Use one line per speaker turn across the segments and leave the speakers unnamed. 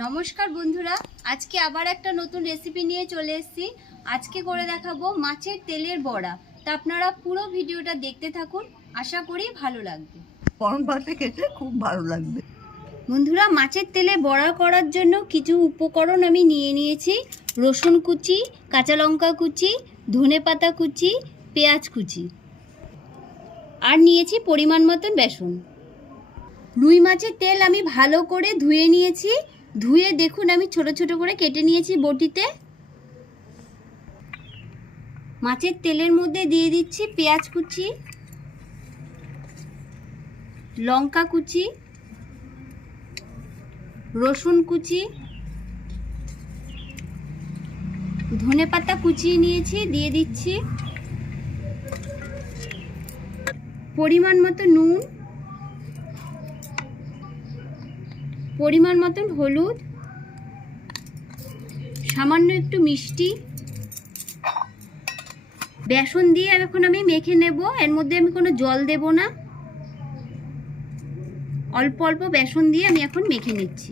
নমস্কার বন্ধুরা আজকে আবার একটা নতুন রেসিপি নিয়ে চলে এসেছি। আজকে করে দেখাবো মাছের তেলের বড়া। তা আপনারা পুরো ভিডিওটা দেখতে থাকুন আশা করি ভালো লাগবে।
গরম ভাতে খেতে খুব ভালো লাগবে।
বন্ধুরা মাছের তেলে বড়া করার জন্য কিছু উপকরণ আমি নিয়ে নিয়েছি। রসুন কুচি কাঁচা লঙ্কা কুচি ধনে পাতা কুচি পেঁয়াজ কুচি। আর নিয়েছি পরিমাণ মতন বেসন। রুই মাছের তেল আমি ভালো করে ধুয়ে নিয়েছি। ধুয়ে দেখুন, আমি ছোট ছোট করে কেটে নিয়েছি বটিতে। মাছের তেলের মধ্যে দিয়ে দিচ্ছি পেঁয়াজ কুচি, লঙ্কা কুচি, রসুন কুচি, ধনে পাতা কুচিয়ে নিয়েছি, দিয়ে দিচ্ছি পরিমাণ মতো নুন। পরিমাণ মতন হলুদ, সামান্য একটু মিষ্টি। বেসন দিয়ে এখন আমি মেখে নেব, এর মধ্যে আমি কোনো জল দেব না। অল্প অল্প বেসন দিয়ে আমি এখন মেখে নিচ্ছি।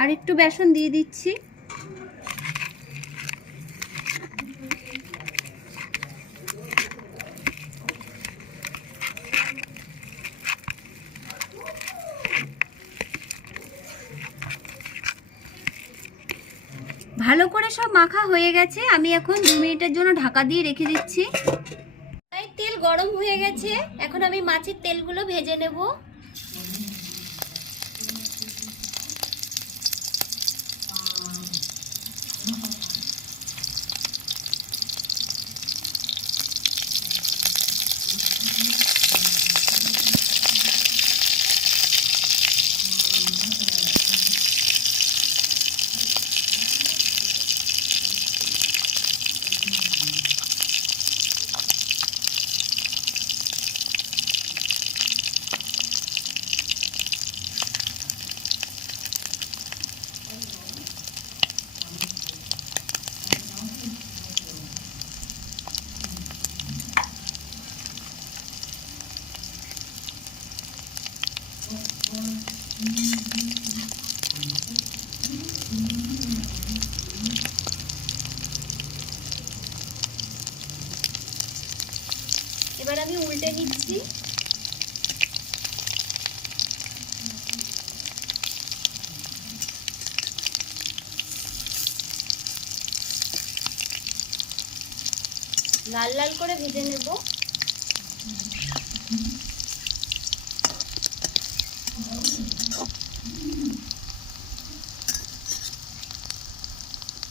আর একটু বেসন দিয়ে দিচ্ছি। ভালো করে সব মাখা হয়ে গেছে। আমি এখন দু মিনিটের জন্য ঢাকা দিয়ে রেখে দিচ্ছি। তেল গরম হয়ে গেছে। এখন আমি মাছের তেলগুলো ভেজে নেব। Mm-hmm. উল্টে নিচ্ছি লাল লাল করে ভেজে নেব।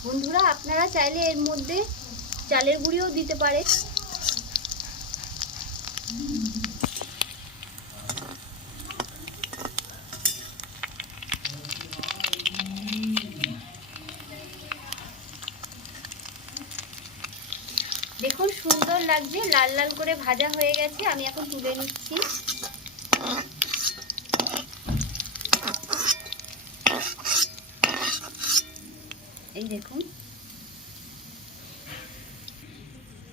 বন্ধুরা, আপনারা চাইলে এর মধ্যে চালের গুঁড়িও দিতে পারে দেখুন, সুন্দর লাগছে, লাল লাল করে ভাজা হয়ে গেছে, আমি এখন তুলে নিচ্ছি। এই দেখুন।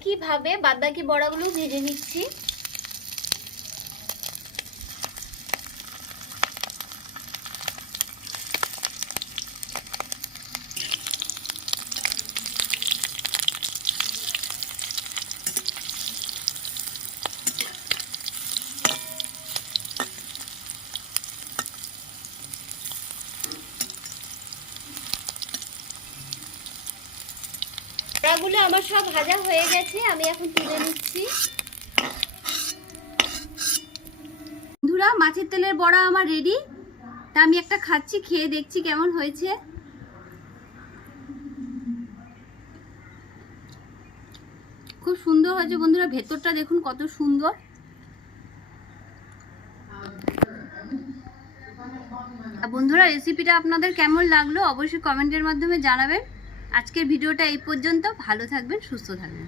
কীভাবে বাদবাকি বড়াগুলো ভেজে নিচ্ছি? বড়াগুলো আমার সব ভাজা হয়ে গেছে, আমি এখন তুলে নিচ্ছি। বন্ধুরা, মাছের তেলের বড়া আমার রেডি তা আমি একটা খাচ্ছি, খেয়ে দেখছি কেমন হয়েছে। খুব সুন্দর হয়েছে বন্ধুরা, ভেতরটা দেখুন কত সুন্দর। বন্ধুরা রেসিপিটা আপনাদের কেমন লাগল অবশ্যই কমেন্টের মাধ্যমে জানাবেন। আজকের ভিডিওটা এই পর্যন্ত। ভালো থাকবেন সুস্থ থাকবেন।